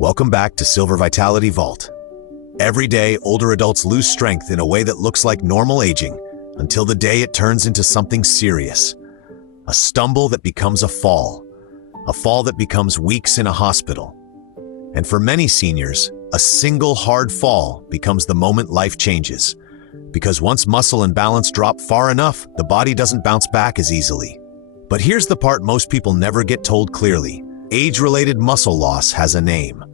Welcome back to Silver Vitality Vault. Every day, older adults lose strength in a way that looks like normal aging until the day it turns into something serious. A stumble that becomes a fall that becomes weeks in a hospital. And for many seniors, a single hard fall becomes the moment life changes. Because once muscle and balance drop far enough, the body doesn't bounce back as easily. But here's the part most people never get told clearly. Age-related muscle loss has a name.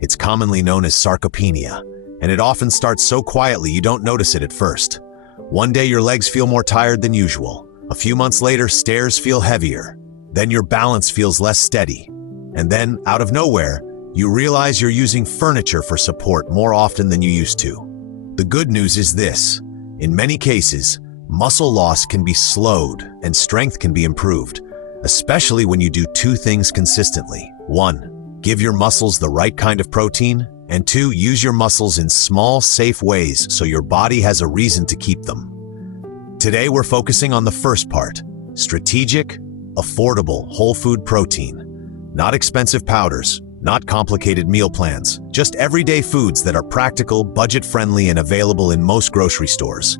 It's commonly known as sarcopenia, and it often starts so quietly you don't notice it at first. One day your legs feel more tired than usual. A few months later, stairs feel heavier. Then your balance feels less steady. And then, out of nowhere, you realize you're using furniture for support more often than you used to. The good news is this. In many cases, muscle loss can be slowed and strength can be improved, especially when you do two things consistently. 1. Give your muscles the right kind of protein, and 2. Use your muscles in small, safe ways so your body has a reason to keep them. Today we're focusing on the first part, strategic, affordable, whole food protein. Not expensive powders, not complicated meal plans, just everyday foods that are practical, budget-friendly, and available in most grocery stores.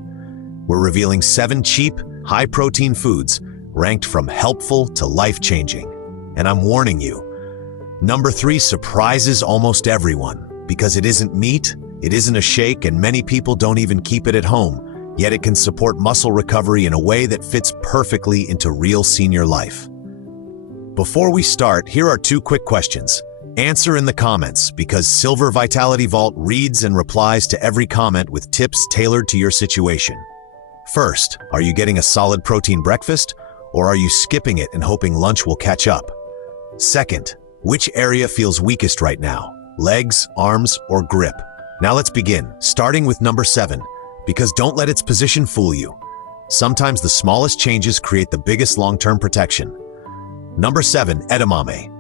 We're revealing 7 cheap, high-protein foods ranked from helpful to life-changing. And I'm warning you, Number 3 surprises almost everyone because it isn't meat, it isn't a shake, and many people don't even keep it at home, yet it can support muscle recovery in a way that fits perfectly into real senior life. Before we start, here are 2 quick questions. Answer in the comments because Silver Vitality Vault reads and replies to every comment with tips tailored to your situation. First, are you getting a solid protein breakfast, or are you skipping it and hoping lunch will catch up? Second, which area feels weakest right now? Legs, arms, or grip? Now let's begin, starting with number 7, because don't let its position fool you. Sometimes the smallest changes create the biggest long-term protection. Number 7, edamame.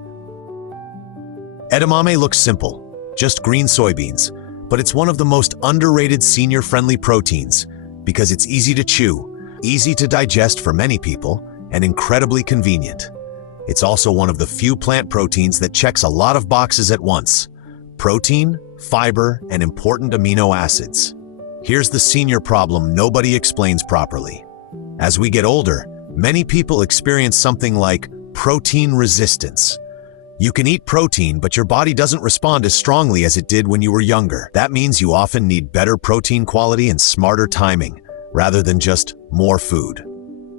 Edamame looks simple, just green soybeans, but it's one of the most underrated senior-friendly proteins because it's easy to chew, easy to digest for many people, and incredibly convenient. It's also one of the few plant proteins that checks a lot of boxes at once: protein, fiber, and important amino acids. Here's the senior problem nobody explains properly. As we get older, many people experience something like protein resistance. You can eat protein, but your body doesn't respond as strongly as it did when you were younger. That means you often need better protein quality and smarter timing, rather than just more food.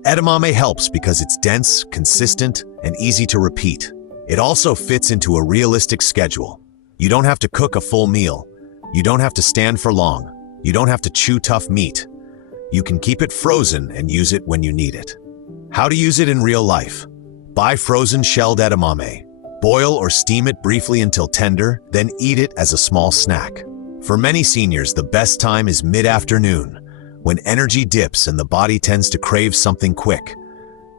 Edamame helps because it's dense, consistent, and easy to repeat. It also fits into a realistic schedule. You don't have to cook a full meal. You don't have to stand for long. You don't have to chew tough meat. You can keep it frozen and use it when you need it. How to use it in real life? Buy frozen shelled edamame. Boil or steam it briefly until tender, then eat it as a small snack. For many seniors, the best time is mid-afternoon, when energy dips and the body tends to crave something quick.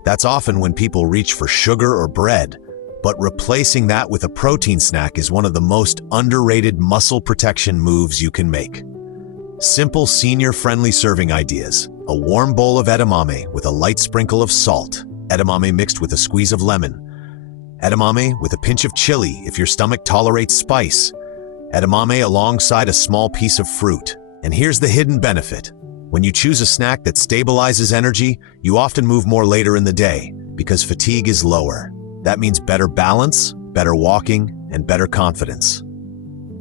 That's often when people reach for sugar or bread, but replacing that with a protein snack is one of the most underrated muscle protection moves you can make. Simple senior-friendly serving ideas: a warm bowl of edamame with a light sprinkle of salt, edamame mixed with a squeeze of lemon, edamame with a pinch of chili if your stomach tolerates spice, edamame alongside a small piece of fruit. And here's the hidden benefit. When you choose a snack that stabilizes energy, you often move more later in the day because fatigue is lower. That means better balance, better walking, and better confidence.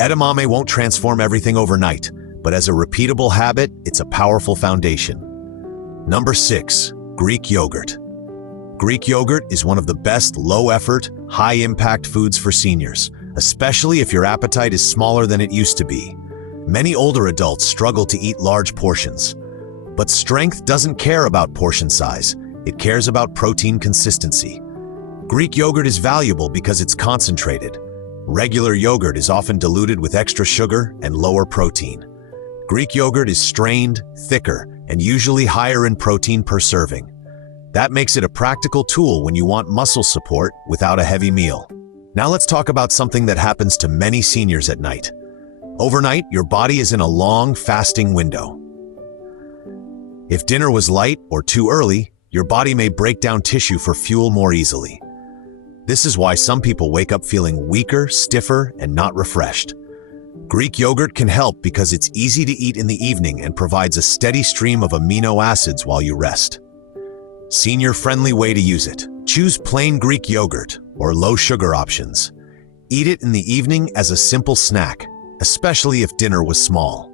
Edamame won't transform everything overnight, but as a repeatable habit, it's a powerful foundation. Number 6, Greek yogurt. Greek yogurt is one of the best low-effort, high-impact foods for seniors, especially if your appetite is smaller than it used to be. Many older adults struggle to eat large portions. But strength doesn't care about portion size, it cares about protein consistency. Greek yogurt is valuable because it's concentrated. Regular yogurt is often diluted with extra sugar and lower protein. Greek yogurt is strained, thicker, and usually higher in protein per serving. That makes it a practical tool when you want muscle support without a heavy meal. Now let's talk about something that happens to many seniors at night. Overnight, your body is in a long fasting window. If dinner was light or too early, your body may break down tissue for fuel more easily. This is why some people wake up feeling weaker, stiffer, and not refreshed. Greek yogurt can help because it's easy to eat in the evening and provides a steady stream of amino acids while you rest. Senior-friendly way to use it. Choose plain Greek yogurt or low-sugar options. Eat it in the evening as a simple snack, especially if dinner was small.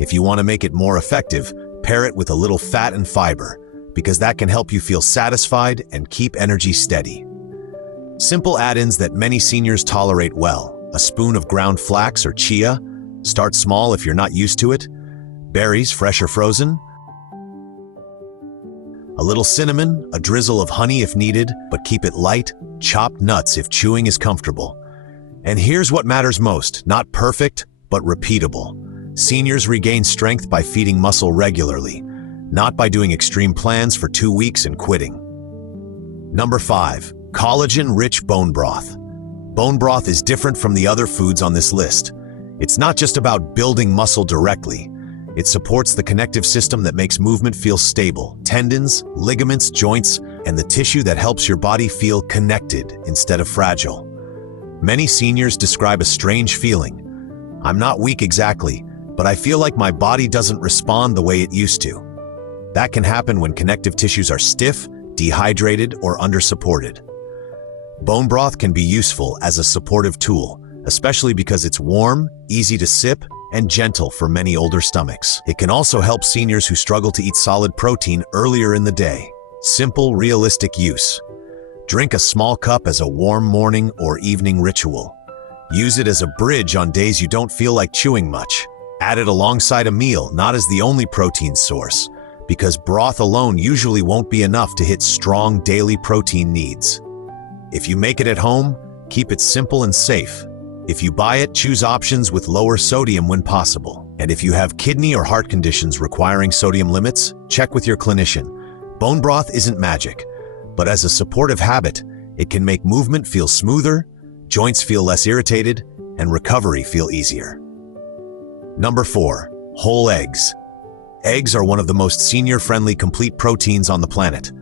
If you want to make it more effective, pair it with a little fat and fiber, because that can help you feel satisfied and keep energy steady. Simple add-ins that many seniors tolerate well. A spoon of ground flax or chia. Start small if you're not used to it. Berries, fresh or frozen. A little cinnamon, a drizzle of honey if needed, but keep it light. Chopped nuts if chewing is comfortable. And here's what matters most, not perfect, but repeatable. Seniors regain strength by feeding muscle regularly, not by doing extreme plans for 2 weeks and quitting. Number 5, collagen-rich bone broth. Bone broth is different from the other foods on this list. It's not just about building muscle directly. It supports the connective system that makes movement feel stable, tendons, ligaments, joints, and the tissue that helps your body feel connected instead of fragile. Many seniors describe a strange feeling. I'm not weak exactly, but I feel like my body doesn't respond the way it used to. That can happen when connective tissues are stiff, dehydrated, or under-supported. Bone broth can be useful as a supportive tool, especially because it's warm, easy to sip, and gentle for many older stomachs. It can also help seniors who struggle to eat solid protein earlier in the day. Simple, realistic use. Drink a small cup as a warm morning or evening ritual. Use it as a bridge on days you don't feel like chewing much. Add it alongside a meal, not as the only protein source, because broth alone usually won't be enough to hit strong daily protein needs. If you make it at home, keep it simple and safe. If you buy it, choose options with lower sodium when possible. And if you have kidney or heart conditions requiring sodium limits, check with your clinician. Bone broth isn't magic, but as a supportive habit, it can make movement feel smoother, joints feel less irritated, and recovery feel easier. Number 4, whole eggs. Eggs are one of the most senior-friendly complete proteins on the planet.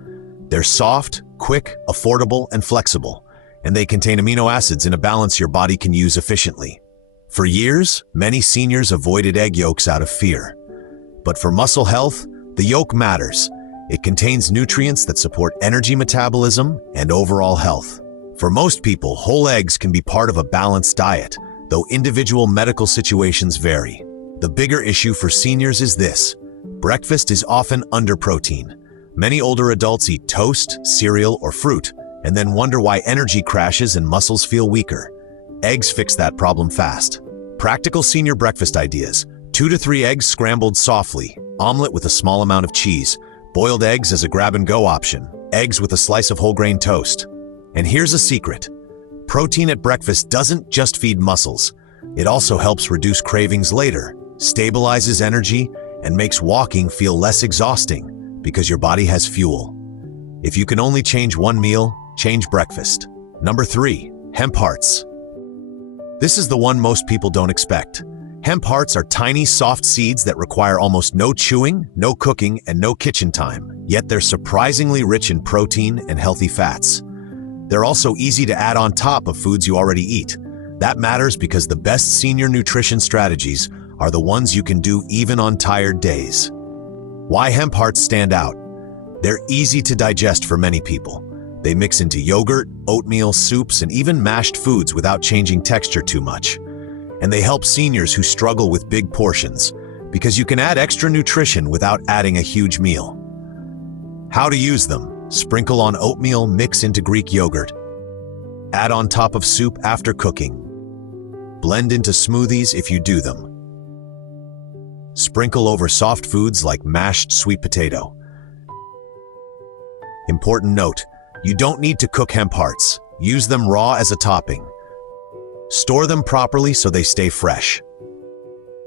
They're soft, quick, affordable, and flexible, and they contain amino acids in a balance your body can use efficiently. For years, many seniors avoided egg yolks out of fear. But for muscle health, the yolk matters. It contains nutrients that support energy metabolism and overall health. For most people, whole eggs can be part of a balanced diet, though individual medical situations vary. The bigger issue for seniors is this: breakfast is often under-protein. Many older adults eat toast, cereal, or fruit, and then wonder why energy crashes and muscles feel weaker. Eggs fix that problem fast. Practical senior breakfast ideas: 2 to 3 eggs scrambled softly, omelet with a small amount of cheese, boiled eggs as a grab-and-go option, eggs with a slice of whole grain toast. And here's a secret: protein at breakfast doesn't just feed muscles. It also helps reduce cravings later, stabilizes energy, and makes walking feel less exhausting because your body has fuel. If you can only change one meal, change breakfast. Number 3, hemp hearts. This is the one most people don't expect. Hemp hearts are tiny, soft seeds that require almost no chewing, no cooking, and no kitchen time, yet they're surprisingly rich in protein and healthy fats. They're also easy to add on top of foods you already eat. That matters because the best senior nutrition strategies are the ones you can do even on tired days. Why hemp hearts stand out? They're easy to digest for many people. They mix into yogurt, oatmeal, soups, and even mashed foods without changing texture too much. And they help seniors who struggle with big portions, because you can add extra nutrition without adding a huge meal. How to use them: sprinkle on oatmeal, mix into Greek yogurt. Add on top of soup after cooking. Blend into smoothies if you do them. Sprinkle over soft foods like mashed sweet potato. Important note: you don't need to cook hemp hearts. Use them raw as a topping. Store them properly so they stay fresh.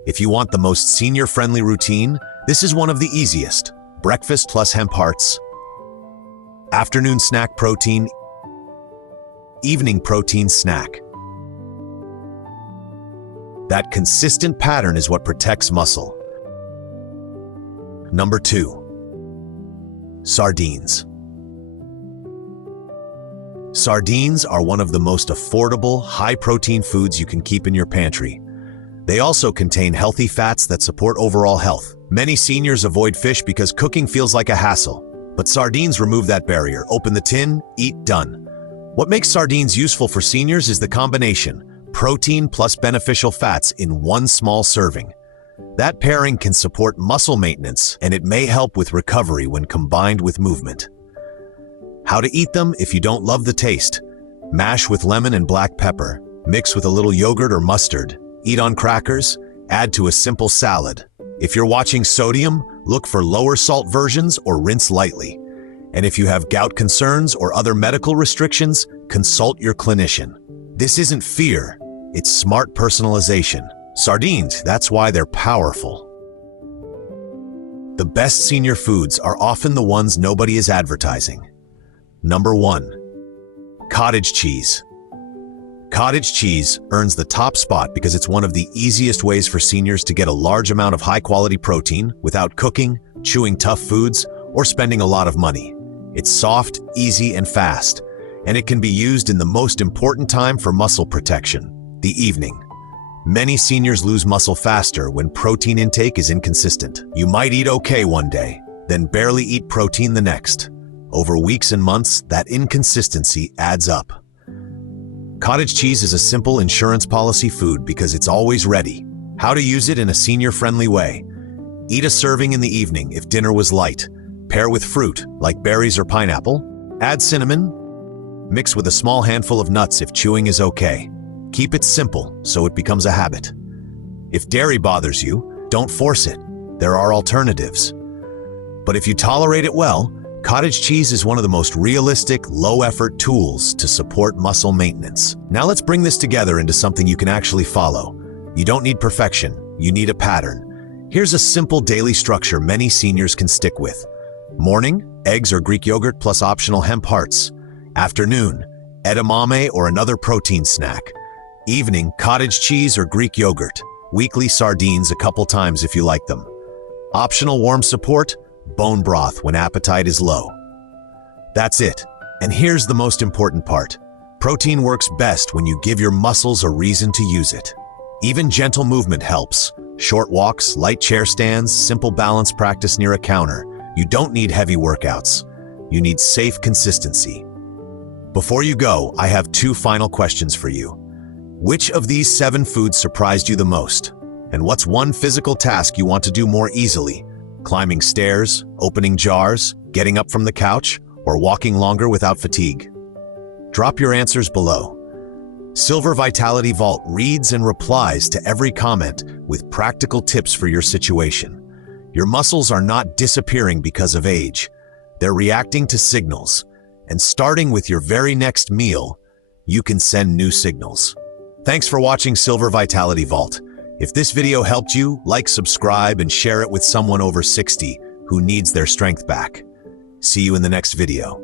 If you want the most senior-friendly routine, this is one of the easiest: breakfast plus hemp hearts, afternoon snack protein, evening protein snack. That consistent pattern is what protects muscle. Number 2, sardines. Sardines are one of the most affordable, high-protein foods you can keep in your pantry. They also contain healthy fats that support overall health. Many seniors avoid fish because cooking feels like a hassle, but sardines remove that barrier. Open the tin, eat, done. What makes sardines useful for seniors is the combination, protein plus beneficial fats in one small serving. That pairing can support muscle maintenance, and it may help with recovery when combined with movement. How to eat them if you don't love the taste? Mash with lemon and black pepper, mix with a little yogurt or mustard, eat on crackers, add to a simple salad. If you're watching sodium, look for lower salt versions or rinse lightly. And if you have gout concerns or other medical restrictions, consult your clinician. This isn't fear, it's smart personalization. Sardines, that's why they're powerful. The best senior foods are often the ones nobody is advertising. Number 1. Cottage cheese. Cottage cheese earns the top spot because it's one of the easiest ways for seniors to get a large amount of high-quality protein without cooking, chewing tough foods, or spending a lot of money. It's soft, easy, and fast, and it can be used in the most important time for muscle protection, the evening. Many seniors lose muscle faster when protein intake is inconsistent. You might eat okay one day, then barely eat protein the next. Over weeks and months, that inconsistency adds up. Cottage cheese is a simple insurance policy food because it's always ready. How to use it in a senior-friendly way. Eat a serving in the evening if dinner was light. Pair with fruit, like berries or pineapple. Add cinnamon. Mix with a small handful of nuts if chewing is okay. Keep it simple so it becomes a habit. If dairy bothers you, don't force it. There are alternatives. But if you tolerate it well, cottage cheese is one of the most realistic, low-effort tools to support muscle maintenance. Now let's bring this together into something you can actually follow. You don't need perfection, you need a pattern. Here's a simple daily structure many seniors can stick with. Morning, eggs or Greek yogurt plus optional hemp hearts. Afternoon, edamame or another protein snack. Evening, cottage cheese or Greek yogurt. Weekly, sardines a couple times if you like them. Optional warm support, bone broth when appetite is low. That's it. And here's the most important part. Protein works best when you give your muscles a reason to use it. Even gentle movement helps. Short walks, light chair stands, simple balance practice near a counter. You don't need heavy workouts. You need safe consistency. Before you go, I have 2 final questions for you. Which of these 7 foods surprised you the most? And what's one physical task you want to do more easily? Climbing stairs, opening jars, getting up from the couch, or walking longer without fatigue? Drop your answers below. Silver Vitality Vault reads and replies to every comment with practical tips for your situation. Your muscles are not disappearing because of age. They're reacting to signals. And starting with your very next meal, you can send new signals. Thanks for watching Silver Vitality Vault. If this video helped you, like, subscribe, and share it with someone over 60 who needs their strength back. See you in the next video.